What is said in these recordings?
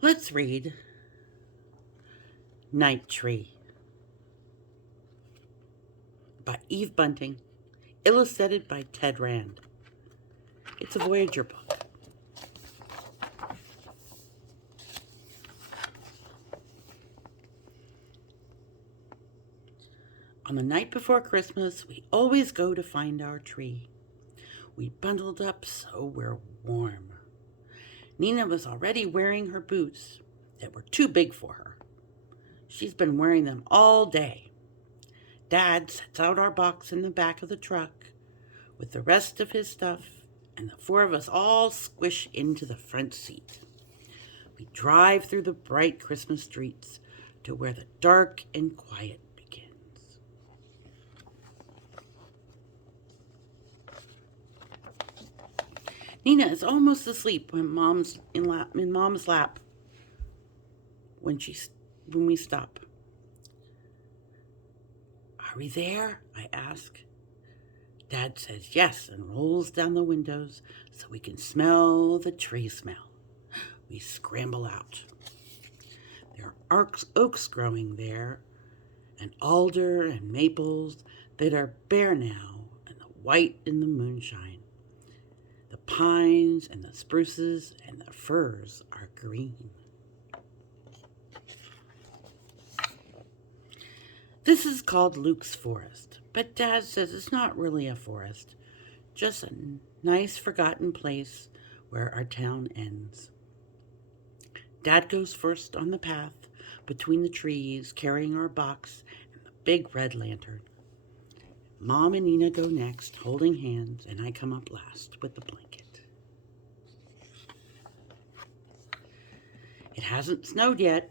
Let's read Night Tree by Eve Bunting, illustrated by Ted Rand. It's a Voyager book. On the night before Christmas, we always go to find our tree. We bundled up so we're warm. Nina was already wearing her boots that were too big for her. She's been wearing them all day. Dad sets out our box in the back of the truck with the rest of his stuff, and the four of us all squish into the front seat. We drive through the bright Christmas streets to where the dark and quiet begins. Nina is almost asleep when Mom's in Mom's lap when we stop. Are we there? I ask. Dad says yes and rolls down the windows so we can smell the tree smell. We scramble out. There are oaks growing there, and alder and maples that are bare now and white in the moonshine. The pines and the spruces and the firs are green. This is called Luke's Forest, but Dad says it's not really a forest, just a nice forgotten place where our town ends. Dad goes first on the path between the trees, carrying our box and the big red lantern. Mom and Nina go next, holding hands, and I come up last with the blanket. It hasn't snowed yet.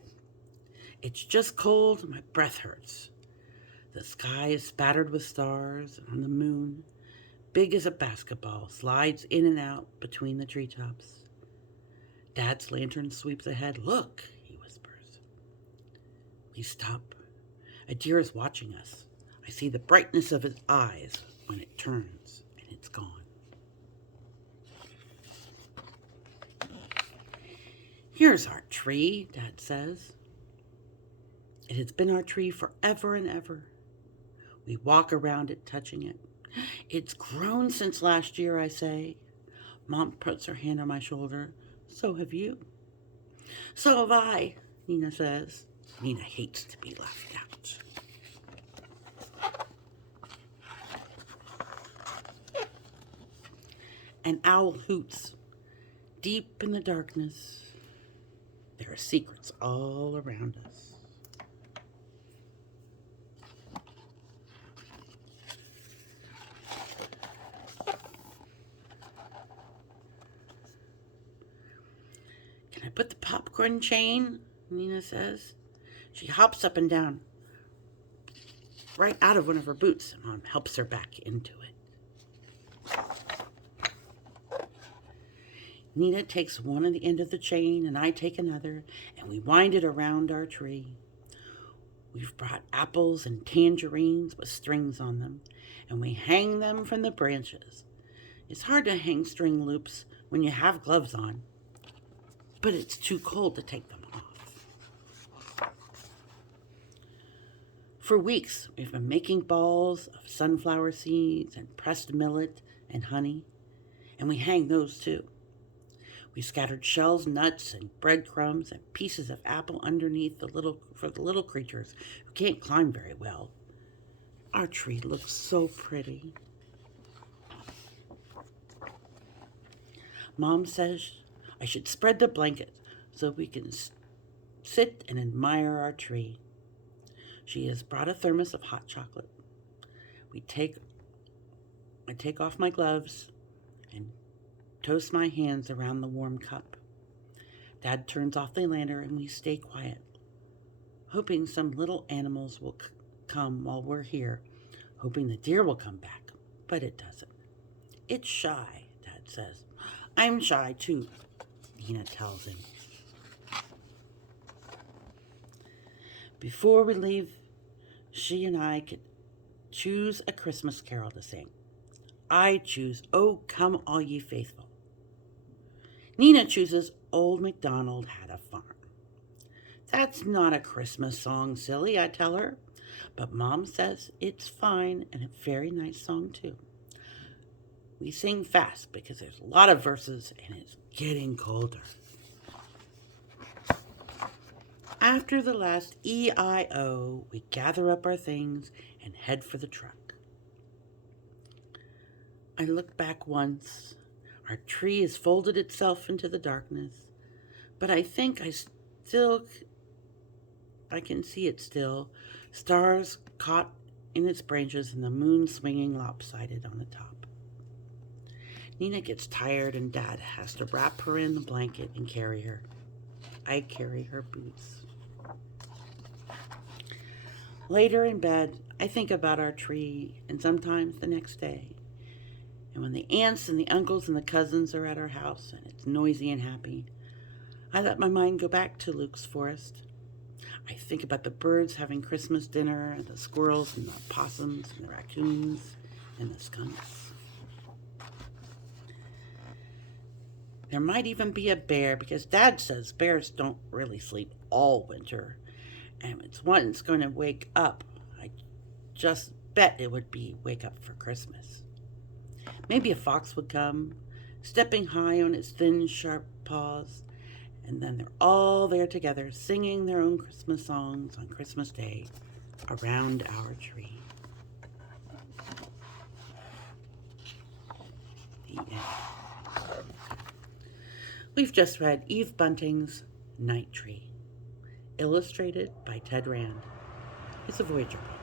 It's just cold and my breath hurts. The sky is spattered with stars, and the moon, big as a basketball, slides in and out between the treetops. Dad's lantern sweeps ahead. Look, he whispers. We stop. A deer is watching us. I see the brightness of its eyes when it turns, and it's gone. Here's our tree, Dad says. It has been our tree forever and ever. We walk around it, touching it. It's grown since last year, I say. Mom puts her hand on my shoulder. So have you. So have I, Nina says. Nina hates to be left out. An owl hoots. Deep in the darkness, there are secrets all around us. Can I put the popcorn chain? Nina says. She hops up and down, right out of one of her boots, and Mom helps her back into it. Nina takes one at the end of the chain, and I take another, and we wind it around our tree. We've brought apples and tangerines with strings on them, and we hang them from the branches. It's hard to hang string loops when you have gloves on, but it's too cold to take them off. For weeks, we've been making balls of sunflower seeds and pressed millet and honey, and we hang those too. We scattered shells, nuts, and breadcrumbs and pieces of apple underneath for the little creatures who can't climb very well. Our tree looks so pretty. Mom says I should spread the blanket so we can sit and admire our tree. She has brought a thermos of hot chocolate. I take off my gloves and toast my hands around the warm cup. Dad turns off the lantern and we stay quiet, hoping some little animals will come while we're here, hoping the deer will come back, but it doesn't. It's shy, Dad says. I'm shy too, Nina tells him. Before we leave, she and I could choose a Christmas carol to sing. I choose "Oh, Come All Ye Faithful." Nina chooses "Old MacDonald Had a Farm." That's not a Christmas song, silly, I tell her. But Mom says it's fine and a very nice song, too. We sing fast because there's a lot of verses and it's getting colder. After the last E-I-O, we gather up our things and head for the truck. I look back once. Our tree has folded itself into the darkness, but I think I can see it still. Stars caught in its branches and the moon swinging lopsided on the top. Nina gets tired and Dad has to wrap her in the blanket and carry her. I carry her boots. Later in bed, I think about our tree and sometimes the next day. And when the aunts and the uncles and the cousins are at our house and it's noisy and happy, I let my mind go back to Luke's forest. I think about the birds having Christmas dinner, and the squirrels and the possums and the raccoons and the skunks. There might even be a bear because Dad says bears don't really sleep all winter. And it's one's going to wake up. I just bet it would be wake up for Christmas. Maybe a fox would come, stepping high on its thin, sharp paws, and then they're all there together singing their own Christmas songs on Christmas Day around our tree. The end. We've just read Eve Bunting's Night Tree, illustrated by Ted Rand. It's a Voyager book.